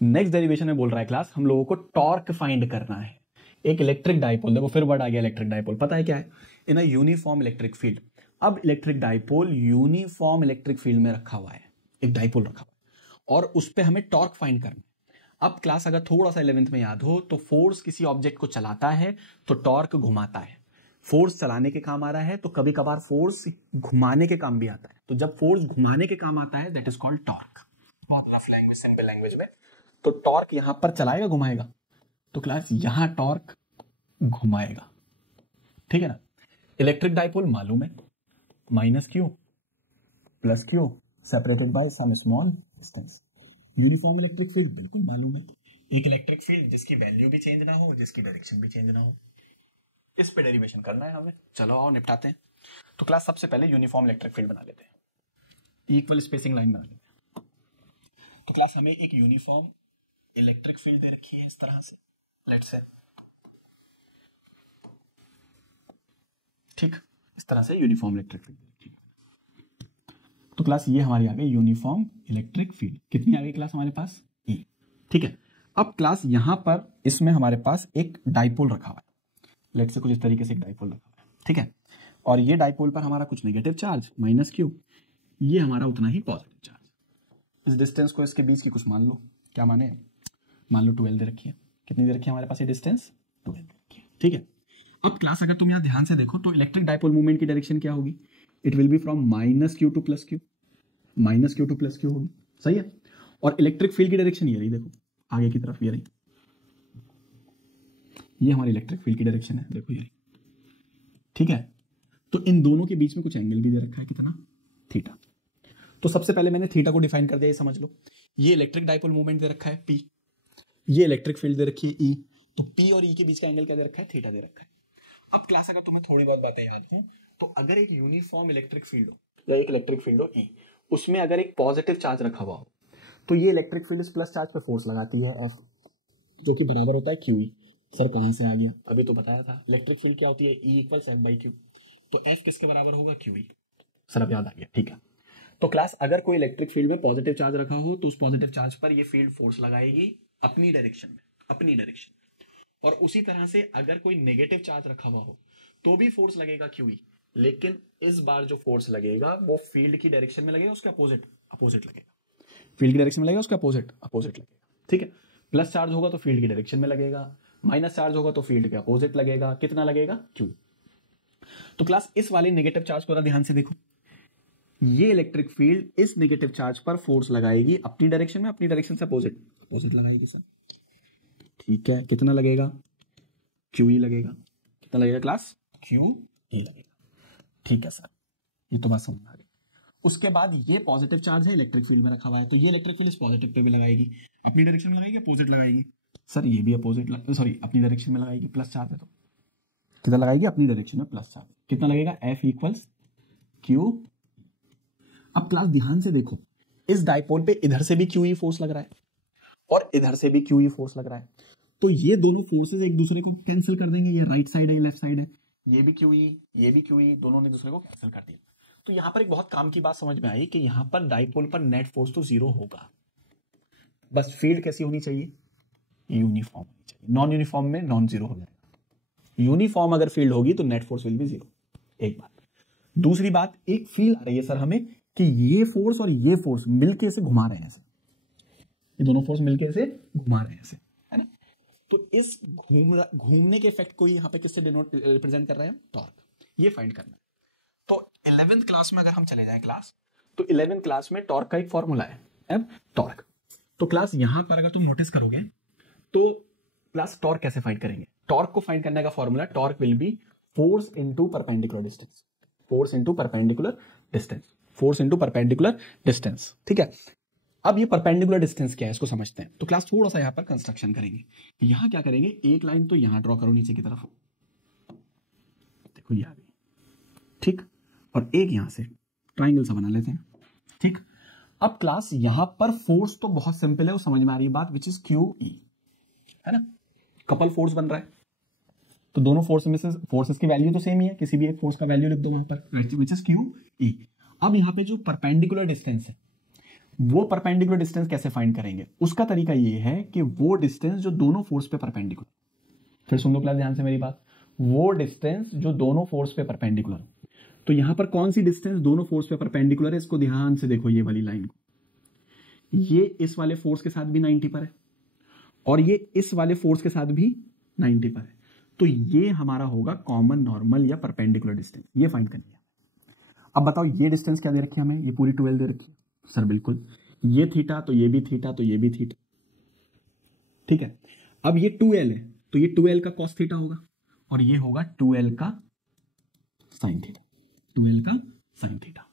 Next derivation में बोल रहा है क्लास हम लोगों को टॉर्क फाइंड करना है। एक इलेक्ट्रिक डाइपोल, देखो फिर वर्ड आ गया इलेक्ट्रिक डाइपोल, पता है क्या है? इन अ यूनिफॉर्म इलेक्ट्रिक फील्ड। अब electric dipole uniform electric field में रखा हुआ है, एक डाइपोल रखा हुआ है और उस पर हमें टॉर्क फाइंड करना है। अब क्लास अगर थोड़ा सा 11th में याद हो तो फोर्स किसी ऑब्जेक्ट को चलाता है तो टॉर्क घुमाता है। फोर्स चलाने के काम आ रहा है तो कभी कभार फोर्स घुमाने के काम भी आता है। तो जब फोर्स घुमाने के काम आता है दैट इज कॉल्ड टॉर्क। बहुत रफ लैंग्वेज, सिंपल लैंग्वेज में तो टॉर्क यहां पर चलाएगा घुमाएगा, तो क्लास यहां टॉर्क घुमाएगा, ठीक है ना। इलेक्ट्रिक डाइपोल मालूम है, minus Q plus Q separated by some small distance. Uniform electric field बिल्कुल मालूम है, एक इलेक्ट्रिक फील्ड जिसकी वैल्यू भी चेंज ना हो, जिसकी डायरेक्शन भी चेंज ना हो। इस पे डेरिवेशन करना है हमें, चलो आओ निपटाते हैं। तो क्लास सबसे पहले यूनिफॉर्म इलेक्ट्रिक फील्ड बना लेते हैं, इक्वल स्पेसिंग लाइन बना लेते हैं। तो क्लास हमें एक यूनिफॉर्म इलेक्ट्रिक फील्ड दे रखी है इस तरह से, लेट्स से, ठीक, इस तरह से यूनिफॉर्म इलेक्ट्रिक फील्ड। तो क्लास ये हमारी आ गई यूनिफॉर्म इलेक्ट्रिक फील्ड। कितनी आ गई क्लास हमारे पास? E, ठीक है। अब क्लास यहां पर इसमें हमारे पास एक डाइपोल रखा हुआ है, लेट्स से कुछ इस तरीके से एक डाइपोल रखा हुआ है, ठीक है। और ये डाइपोल पर हमारा कुछ नेगेटिव चार्ज माइनस क्यू, ये हमारा उतना ही पॉजिटिव चार्ज। इस डिस्टेंस को इसके बीच की कुछ मान लो, क्या माने, मान लो 12 दे रखी है। कितनी दे रखी है हमारे पास ये डिस्टेंस? 12 दे रखी है, ठीक है। अब क्लास अगर तुम यहां ध्यान से देखो तो इलेक्ट्रिक डाइपोल मूवमेंट की डायरेक्शन क्या होगी? It will be from minus Q two plus Q, minus Q two plus Q होगी, सही है। और इलेक्ट्रिक फील्ड की डायरेक्शन ये रही, देखो आगे की तरफ ये रही, ये हमारी इलेक्ट्रिक फील्ड की डायरेक्शन है, देखो ये रही, ठीक है। तो इन दोनों के बीच में कुछ एंगल भी दे रखा है, कितना? थीटा। तो सबसे पहले मैंने थीटा को डिफाइन कर दिया, ये समझ लो। ये इलेक्ट्रिक डाइपोल मूवमेंट दे रखा है पी, ये इलेक्ट्रिक फील्ड दे रखी है ई, तो पी और ई के बीच का एंगल क्या दे रखा है? थीटा दे रखा है। अब क्लास अगर तुम्हें थोड़ी बहुत बातें याद हैं तो अगर एक यूनिफॉर्म इलेक्ट्रिक फील्ड हो या एक इलेक्ट्रिक फील्ड हो ई, उसमें अगर एक पॉजिटिव चार्ज रखा हुआ हो तो ये इलेक्ट्रिक फील्ड इस प्लस चार्ज पे फोर्स लगाती है एफ, जो कि बराबर होता है क्यू। सर कहां से आ गया? अभी तो बताया था इलेक्ट्रिक फील्ड क्या होती है, E equals F by Q. तो एफ किसके बराबर होगा? Q E. सर अब याद आ गया, ठीक है। तो क्लास अगर कोई इलेक्ट्रिक फील्ड में पॉजिटिव चार्ज रखा हो तो उस पॉजिटिव चार्ज पर ये फील्ड फोर्स लगाएगी अपनी डायरेक्शन में, अपनी डायरेक्शन। और उसी तरह से अगर कोई नेगेटिव चार्ज रखा हुआ हो तो भी फोर्स लगेगा क्यू ई, लेकिन इस बार जो फोर्स लगेगा वो फील्ड की डायरेक्शन में लगेगा, उसके अपोजिट लगेगा। फील्ड की डायरेक्शन में लगेगा, उसके अपोजिट लगेगा, ठीक है। प्लस चार्ज होगा तो फील्ड की डायरेक्शन में लगेगा, माइनस चार्ज होगा तो फील्ड के अपोजिट लगेगा। कितना लगेगा? क्यू। तो क्लास इस वाले नेगेटिव चार्ज को ध्यान से देखो, ये इलेक्ट्रिक फील्ड इस नेगेटिव चार्ज पर फोर्स लगाएगी अपनी डायरेक्शन में, अपनी डायरेक्शन से अपोजिट लगाएगी सर, ठीक है। कितना लगेगा? क्यू ई लगेगा। कितना लगेगा क्लास? क्यू ई लगेगा, ठीक है सर, ये तो बात समझ आ गई। उसके बाद ये पॉजिटिव चार्ज है इलेक्ट्रिक फील्ड में रखा हुआ है, तो ये इलेक्ट्रिक फील्ड इस पॉजिटिव पे भी लगाएगी, अपनी डायरेक्शन में लगाएगी, अपोजिट लगाएगी। सर ये भी अपनी डायरेक्शन में लगाएगी, प्लस चार्ज है तो कितना लगाएगी? अपनी डायरेक्शन में प्लस चार्ज। कितना लगेगा? F equals Q. अब क्लास ध्यान से देखो, इस डाइपोल पे इधर से भी क्यू ई फोर्स लग रहा है और इधर से भी क्यू ई फोर्स लग रहा है, तो ये दोनों फोर्सेस एक दूसरे को कैंसिल कर देंगे। ये राइट साइड है, ये लेफ्ट साइड है, ये भी क्यू ई, ये भी क्यू ई, दोनों ने दूसरे को कैंसिल कर दिया। तो यहां पर एक बहुत काम की बात समझ में आई कि यहां पर डाइपोल पर नेट फोर्स तो जीरो होगा, बस फील्ड कैसी होनी चाहिए? यूनिफॉर्म होनी चाहिए। नॉन यूनिफॉर्म में नॉन जीरो हो जाएगा, यूनिफॉर्म अगर फील्ड होगी तो net force will be zero. एक बात। दूसरी बात, एक फील आ रही है सर हमें कि ये फोर्स और ये फोर्स मिलके इसे घुमा रहे हैं ऐसे, ये दोनों फोर्स मिलके इसे घुमा रहे हैं ऐसे, है ना। तो इस घूमने के इफेक्ट को यहां पे किससे रिप्रेजेंट कर रहे हैं? टॉर्क। ये फाइंड करना है। तो 11th क्लास में अगर हम चले जाएं क्लास, तो 11th क्लास में टॉर्क का एक फॉर्मूला है, अब टॉर्क। तो क्लास यहां पर अगर तुम नोटिस करोगे तो क्लास टॉर्क कैसे फाइंड करेंगे? टॉर्क को फाइंड करने का formula, torque will be force into perpendicular distance, force into perpendicular distance, force into perpendicular distance, ठीक है। अब ये परपेंडिकुलर डिस्टेंस क्या है इसको समझते हैं। तो क्लास थोड़ा सा यहां पर कंस्ट्रक्शन करेंगे। यहां क्या करेंगे, एक लाइन तो यहां ड्रॉ करो नीचे की तरफ, देखो ये आ गई, ठीक, और एक यहां से ट्राइंगल सा बना लेते हैं, ठीक। अब क्लास यहां पर फोर्स तो बहुत सिंपल है, वो समझ में आ रही है बात, विच इज क्यू ई, है ना। कपल फोर्स बन रहा है तो दोनों फोर्स में से फोर्सेस की वैल्यू तो सेम ही है, किसी भी एक फोर्स का वैल्यू लिख दो वहां पर, विच इज क्यू ई। अब यहां पे जो परपेंडिकुलर डिस्टेंस है वो परपेंडिकुलर डिस्टेंस कैसे फाइंड करेंगे, उसका तरीका ये है कि वो डिस्टेंस जो दोनों फोर्स पे परपेंडिकुलर, फिर सुन लो क्लास ध्यान से मेरी बात, वो डिस्टेंस जो दोनों फोर्स पे परपेंडिकुलर। तो यहां पर कौन सी डिस्टेंस दोनों फोर्स पे परपेंडिकुलर है, इसको ध्यान से देखो, ये वाली लाइन को, ये इस वाले फोर्स के साथ भी 90 पर है और ये इस वाले फोर्स के साथ भी 90 पर है। तो ये हमारा होगा कॉमन नॉर्मल या परपेंडिकुलर डिस्टेंस, ये फाइंड करनी है। अब बताओ ये डिस्टेंस क्या दे रखी है हमें, ये पूरी 12 दे रखी है सर, बिल्कुल, ये थीटा तो ये भी थीटा तो ये भी थीटा, ठीक है। अब ये 2l है तो ये 2l का cos थीटा होगा और ये होगा 2l का sin थीटा, 2l का sin थीटा।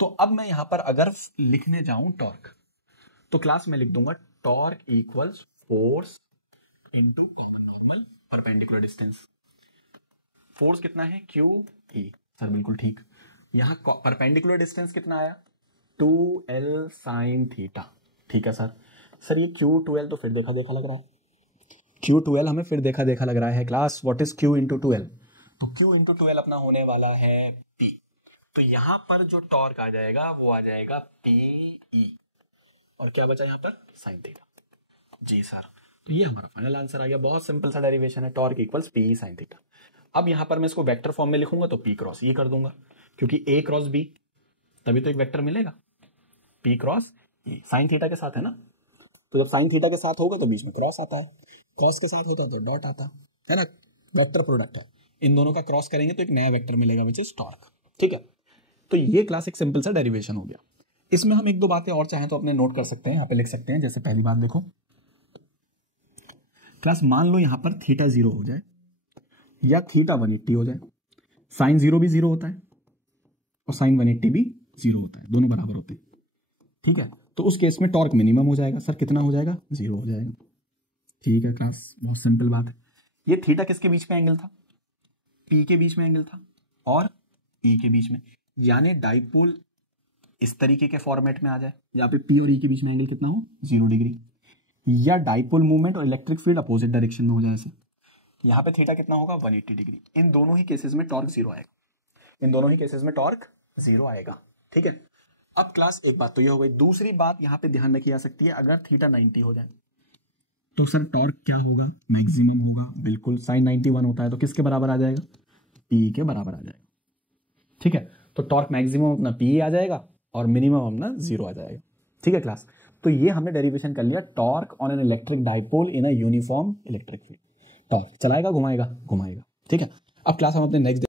तो अब मैं यहां पर अगर लिखने जाऊं टॉर्क, तो क्लास में लिख दूंगा torque equals force into common normal perpendicular distance. Force कितना है, क्यू ई, सर बिल्कुल ठीक। यहां परपेंडिकुलर डिस्टेंस कितना आया, 2l sin थीटा, ठीक है सर। सर ये q2l तो फिर देखा देखा लग रहा है, q2l हमें फिर देखा देखा लग रहा है class, what is q into 2l, तो q इंटू 2l अपना होने वाला है p। तो यहां पर जो टॉर्क आ जाएगा वो आ जाएगा pe, और क्या बचा यहां पर, sin थीटा। जी सर, तो ये हमारा फाइनल आंसर आ गया, बहुत सिंपल सा डेरिवेशन है, टॉर्क इक्वल्स पे sin थीटा। अब यहां पर मैं इसको वेक्टर फॉर्म में लिखूंगा तो p क्रॉस ये कर दूंगा, क्योंकि a क्रॉस b तभी तो एक वेक्टर मिलेगा, p क्रॉस ए, साइन थीटा के साथ है ना, तो जब साइन थीटा के साथ होगा तो बीच में क्रॉस आता है, कॉस के साथ होता है तो डॉट आता है ना, वेक्टर प्रोडक्ट है, इन दोनों का क्रॉस करेंगे तो एक नया वेक्टर मिलेगा विच इज टॉर्क, ठीक है। तो ये क्लास एक सिंपल सा डेरिवेशन हो गया। इसमें हम एक दो बातें और चाहें तो अपने नोट कर सकते हैं, यहाँ पे लिख सकते हैं। जैसे पहली बात देखो क्लास, मान लो यहां पर थीटा 0 हो जाए या थीटा 180 हो जाए, साइन 0 भी 0 होता है और साइन 180 भी 0 होता है, दोनों बराबर होते हैं, ठीक है। तो उस केस में टॉर्क मिनिमम हो जाएगा, सर कितना हो जाएगा, 0 हो जाएगा, ठीक है क्लास, बहुत सिंपल बात है। ये थीटा किसके बीच में एंगल था, पी के बीच में एंगल था और ई के बीच में, यानी डाइपोल इस तरीके के फॉर्मेट में आ जाए, यहाँ पे पी और ई के बीच में एंगल कितना हो, 0 डिग्री, या डाइपोल मूवमेंट और इलेक्ट्रिक फील्ड अपोजिट डायरेक्शन में हो जाए ऐसे, यहाँ पे थीटा कितना होगा, 180 डिग्री। इन दोनों ही केसेस में टॉर्क 0 आएगा, इन दोनों ही केसेस में टॉर्क 0 आएगा, ठीक है। अब क्लास एक बात तो ये हो गई, दूसरी बात यहाँ पे ध्यान रखी जा सकती है, अगर थीटा 90 हो जाए तो सर टॉर्क क्या होगा, मैक्सिमम होगा, बिल्कुल, साइन 91 होता है तो किसके बराबर आ जाएगा, पी के बराबर आ जाएगा, ठीक है। तो टॉर्क मैक्सिमम अपना पी आ जाएगा और मिनिमम अपना 0 आ जाएगा, ठीक है क्लास। तो ये हमने डेरिवेशन कर लिया, torque on an electric dipole in a uniform electric field. Torque चलाएगा, घुमाएगा घुमाएगा, ठीक है। अब क्लास हम अपने नेक्स्ट